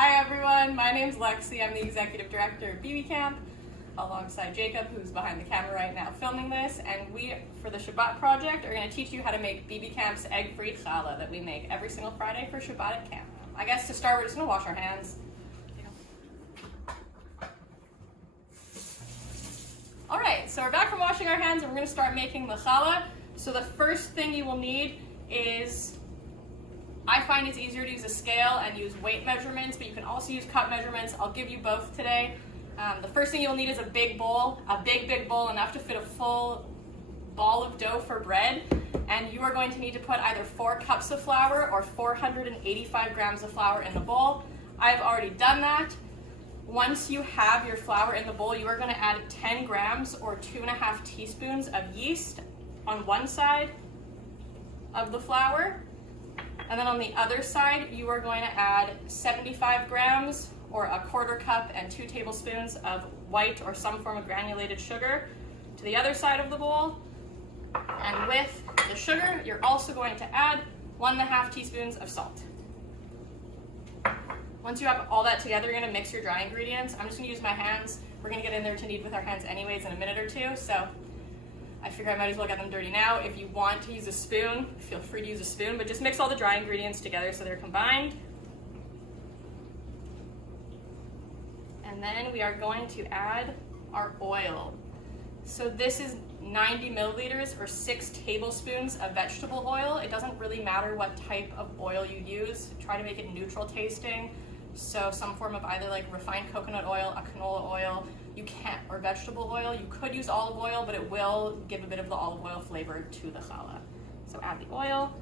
Hi everyone, my name's Lexi. I'm the executive director of BB Camp, alongside Jacob, who's behind the camera right now filming this. And we, for the Shabbat Project, are going to teach you how to make BB Camp's egg-free challah that we make every single Friday for Shabbat at camp. I guess to start, we're just going to wash our hands. All right, so we're back from washing our hands and we're going to start making the challah. So the first thing you will need is, I find it's easier to use a scale and use weight measurements, but you can also use cup measurements. I'll give you both today. The first thing you'll need is a big bowl, a big bowl, enough to fit a full ball of dough for bread. And you are going to need to put either 4 cups of flour or 485 grams of flour in the bowl. I've already done that. Once you have your flour in the bowl, you are going to add 10 grams or 2.5 teaspoons of yeast on one side of the flour. And then on the other side, you are going to add 75 grams or a 1/4 cup and 2 tablespoons of white or some form of granulated sugar to the other side of the bowl. And with the sugar, you're also going to add 1.5 teaspoons of salt. Once you have all that together, you're going to mix your dry ingredients. I'm just going to use my hands. We're going to get in there to knead with our hands anyways in a minute or two, so I figure I might as well get them dirty now. If you want to use a spoon, feel free to use a spoon, but just mix all the dry ingredients together so they're combined. And then we are going to add our oil. So this is 90 milliliters or 6 tablespoons of vegetable oil. It doesn't really matter what type of oil you use. Try to make it neutral tasting. So some form of either like refined coconut oil, a canola oil, you can't, or vegetable oil. You could use olive oil, but it will give a bit of the olive oil flavor to the challah. So add the oil.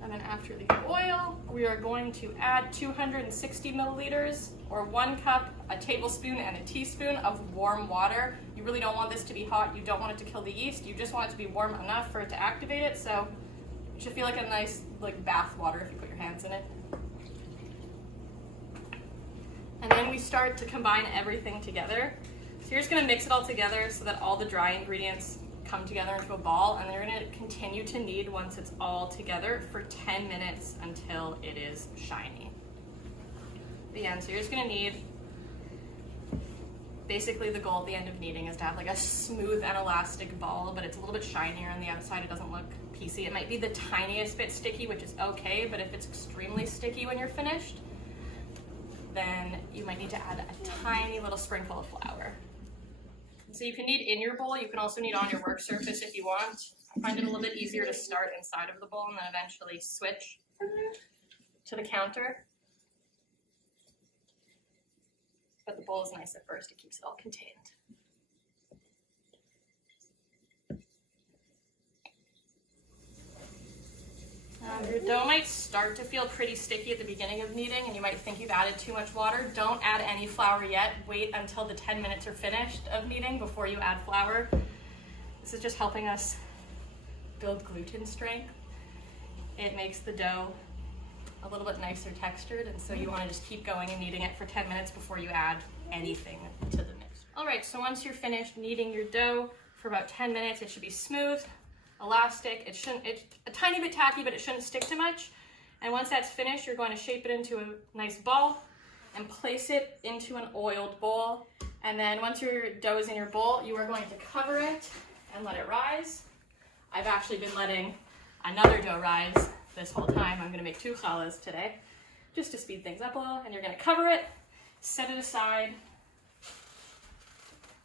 And then after the oil, we are going to add 260 milliliters or 1 cup, a tablespoon, and a teaspoon of warm water. You really don't want this to be hot. You don't want it to kill the yeast. You just want it to be warm enough for it to activate it. So it should feel like a nice bath water if you put your hands in it. And then we start to combine everything together. So you're just gonna mix it all together so that all the dry ingredients come together into a ball, and then you're gonna continue to knead once it's all together for 10 minutes until it is shiny. The end, so you're just gonna knead. Basically the goal at the end of kneading is to have like a smooth and elastic ball, but it's a little bit shinier on the outside. It doesn't look piecey. It might be the tiniest bit sticky, which is okay, but if it's extremely sticky when you're finished, then you might need to add a tiny little sprinkle of flour. So you can knead in your bowl. You can also knead on your work surface if you want. I find it a little bit easier to start inside of the bowl and then eventually switch to the counter. But the bowl is nice at first. It keeps it all contained. Your dough might start to feel pretty sticky at the beginning of kneading and you might think you've added too much water. Don't add any flour yet. Wait until the 10 minutes are finished of kneading before you add flour. This is just helping us build gluten strength. It makes the dough a little bit nicer textured, and so you want to just keep going and kneading it for 10 minutes before you add anything to the mix. All right, so once you're finished kneading your dough for about 10 minutes, it should be smooth, elastic. It's a tiny bit tacky, but it shouldn't stick too much. And once that's finished, you're going to shape it into a nice ball and place it into an oiled bowl. And then once your dough is in your bowl, you are going to cover it and let it rise. I've actually been letting another dough rise this whole time. I'm going to make 2 challahs today just to speed things up a little. And you're going to cover it, set it aside,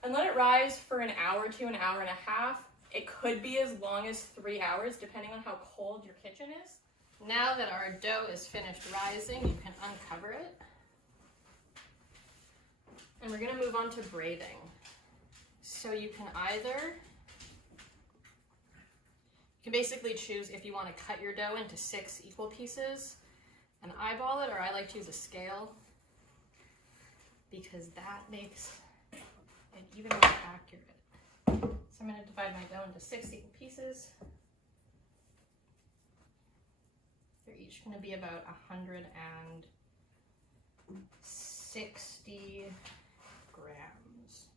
and let it rise for an hour to an hour and a half. It could be as long as 3 hours, depending on how cold your kitchen is. Now that our dough is finished rising, you can uncover it. And we're going to move on to braiding. So you can basically choose if you want to cut your dough into 6 equal pieces and eyeball it, or I like to use a scale because that makes it even more accurate. So I'm going to divide my dough into 6 equal pieces. They're each going to be about 160 grams.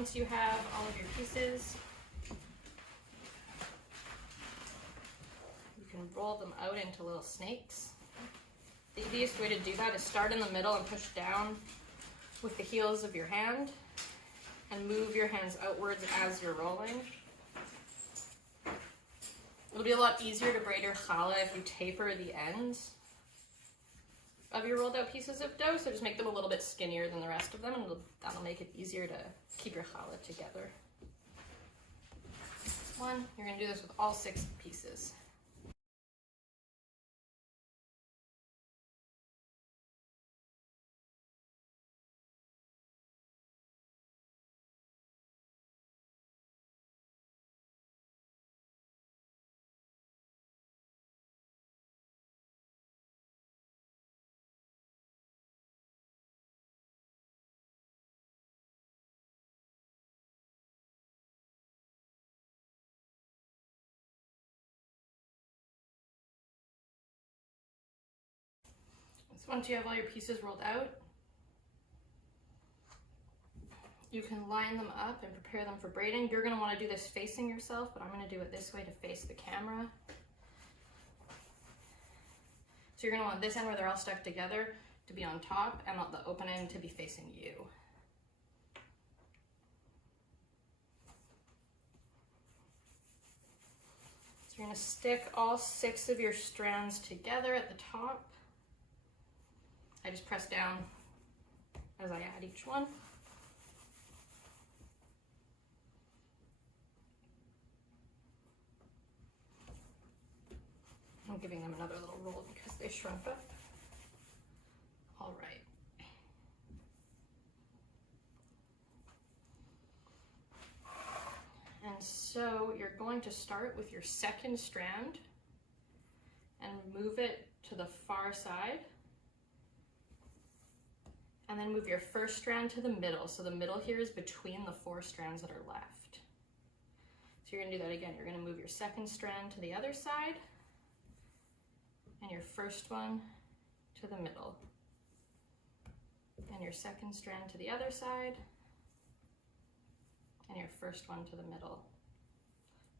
once you have all of your pieces, you can roll them out into little snakes. The easiest way to do that is start in the middle and push down with the heels of your hand and move your hands outwards as you're rolling. It'll be a lot easier to braid your challah if you taper the ends of your rolled out pieces of dough, so just make them a little bit skinnier than the rest of them, and that'll make it easier to keep your challah together. One, you're going to do this with all 6 pieces. So once you have all your pieces rolled out, you can line them up and prepare them for braiding. You're going to want to do this facing yourself, but I'm going to do it this way to face the camera. So you're going to want this end where they're all stuck together to be on top and the open end to be facing you. So you're going to stick all 6 of your strands together at the top. I just press down as I add each one. I'm giving them another little roll because they shrunk up. All right. And so you're going to start with your second strand and move it to the far side. And then move your first strand to the middle. So the middle here is between the 4 strands that are left. So you're gonna do that again. You're gonna move your second strand to the other side and your first one to the middle. And your second strand to the other side and your first one to the middle.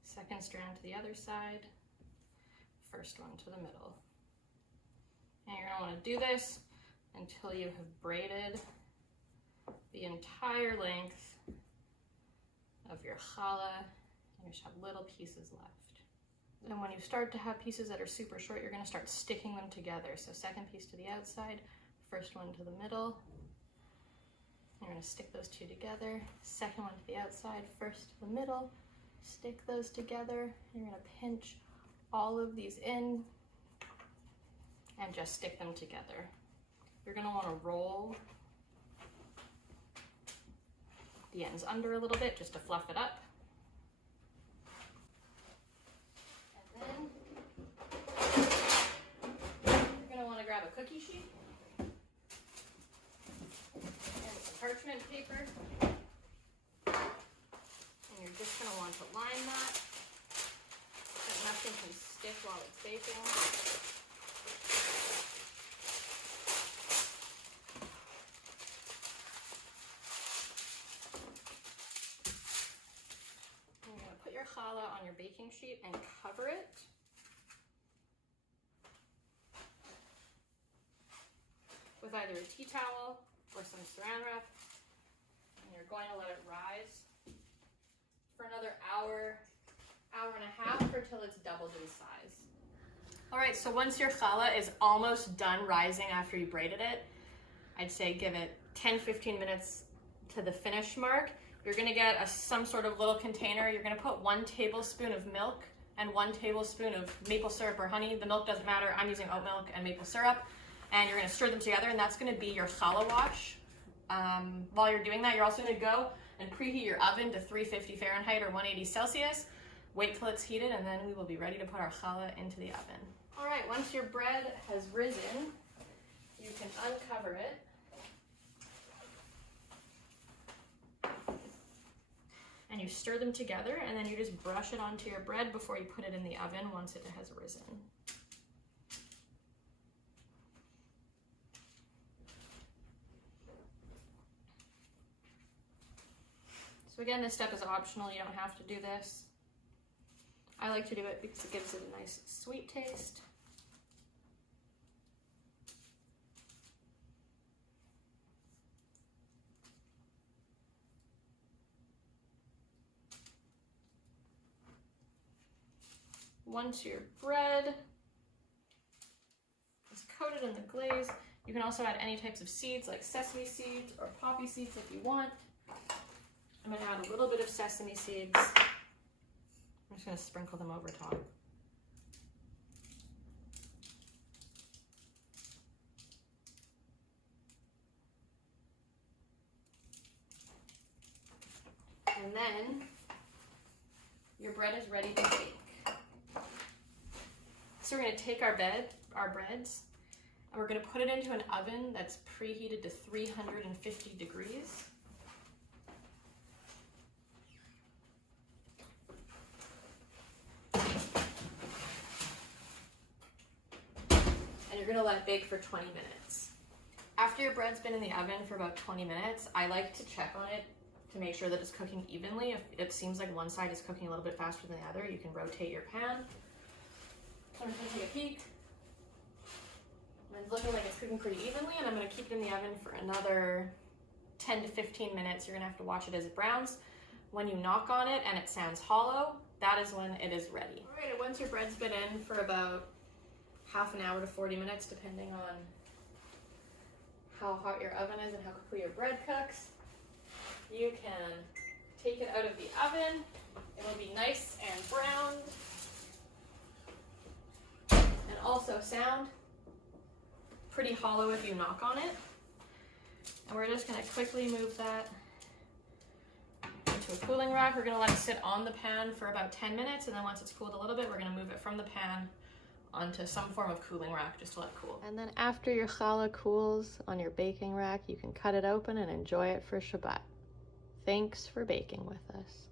Second strand to the other side, first one to the middle. And you're gonna wanna do this until you have braided the entire length of your challah, and you just have little pieces left. And when you start to have pieces that are super short, you're going to start sticking them together. So second piece to the outside, first one to the middle. You're going to stick those 2 together. Second one to the outside, first to the middle. Stick those together. You're going to pinch all of these in and just stick them together. You're going to want to roll the ends under a little bit just to fluff it up. And then you're going to want to grab a cookie sheet and some parchment paper. And you're just going to want to line that so nothing can stick while it's baking. Challah on your baking sheet and cover it. With either a tea towel or some saran wrap. And you're going to let it rise for another hour, hour and a half, or till it's doubled in size. All right, so once your challah is almost done rising after you braided it, I'd say give it 10-15 minutes to the finish mark. You're gonna get some sort of little container. You're gonna put 1 tablespoon of milk and 1 tablespoon of maple syrup or honey. The milk doesn't matter. I'm using oat milk and maple syrup. And you're gonna stir them together, and that's gonna be your challah wash. While you're doing that, you're also gonna go and preheat your oven to 350 Fahrenheit or 180 Celsius. Wait till it's heated, and then we will be ready to put our challah into the oven. All right, once your bread has risen, you can uncover it. And you stir them together, and then you just brush it onto your bread before you put it in the oven once it has risen. So So again, this step is optional. You don't have to do this. I like to do it because it gives it a nice sweet taste. Once your bread is coated in the glaze, you can also add any types of seeds like sesame seeds or poppy seeds if you want. I'm gonna add a little bit of sesame seeds. I'm just gonna sprinkle them over top. And then your bread is ready to bake. So we're gonna take our breads, and we're gonna put it into an oven that's preheated to 350 degrees. And you're gonna let it bake for 20 minutes. After your bread's been in the oven for about 20 minutes, I like to check on it to make sure that it's cooking evenly. If it seems like one side is cooking a little bit faster than the other, you can rotate your pan. So I'm just gonna take a peek. And it's looking like it's cooking pretty evenly, and I'm gonna keep it in the oven for another 10 to 15 minutes. You're gonna have to watch it as it browns. When you knock on it and it sounds hollow, that is when it is ready. All right, once your bread's been in for about half an hour to 40 minutes, depending on how hot your oven is and how quickly your bread cooks, you can take it out of the oven. It will be nice and browned and also sound pretty hollow if you knock on it. And we're just gonna quickly move that into a cooling rack. We're gonna let it sit on the pan for about 10 minutes, and then once it's cooled a little bit, we're gonna move it from the pan onto some form of cooling rack just to let it cool. And then after your challah cools on your baking rack, you can cut it open and enjoy it for Shabbat. Thanks for baking with us.